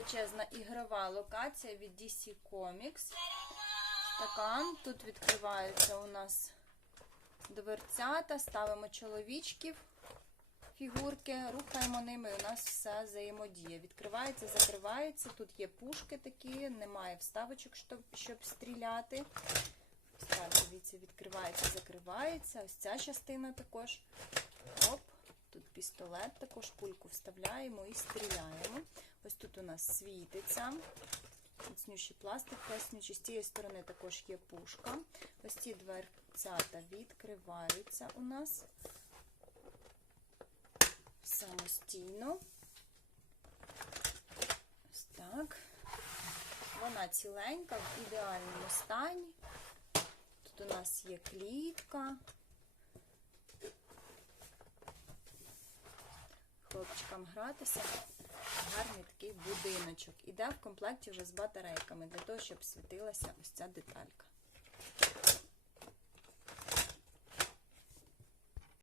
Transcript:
величезна ігрова локація від DC Comics. Стакан. Тут відкриваються у нас дверцята, ставимо чоловічків, фігурки, рухаємо ними, і у нас все взаємодіє. Відкривається, закривається. Тут є пушки такі, немає вставочок, щоб, щоб стріляти. Так, дивіться, відкривається, закривається. Ось ця частина також. Оп. Тут пістолет, також кульку вставляємо і стріляємо. Нас світиться. Міцнющий пластик, плеснючий. З цієї сторони також є пушка. Ось ці дверцята відкриваються у нас самостійно. Ось так. Вона ціленька, в ідеальному стані. Тут у нас є клітка. Хлопчикам гратися. Будиночок. Іде в комплекті вже з батарейками, для того, щоб світилася ось ця деталька.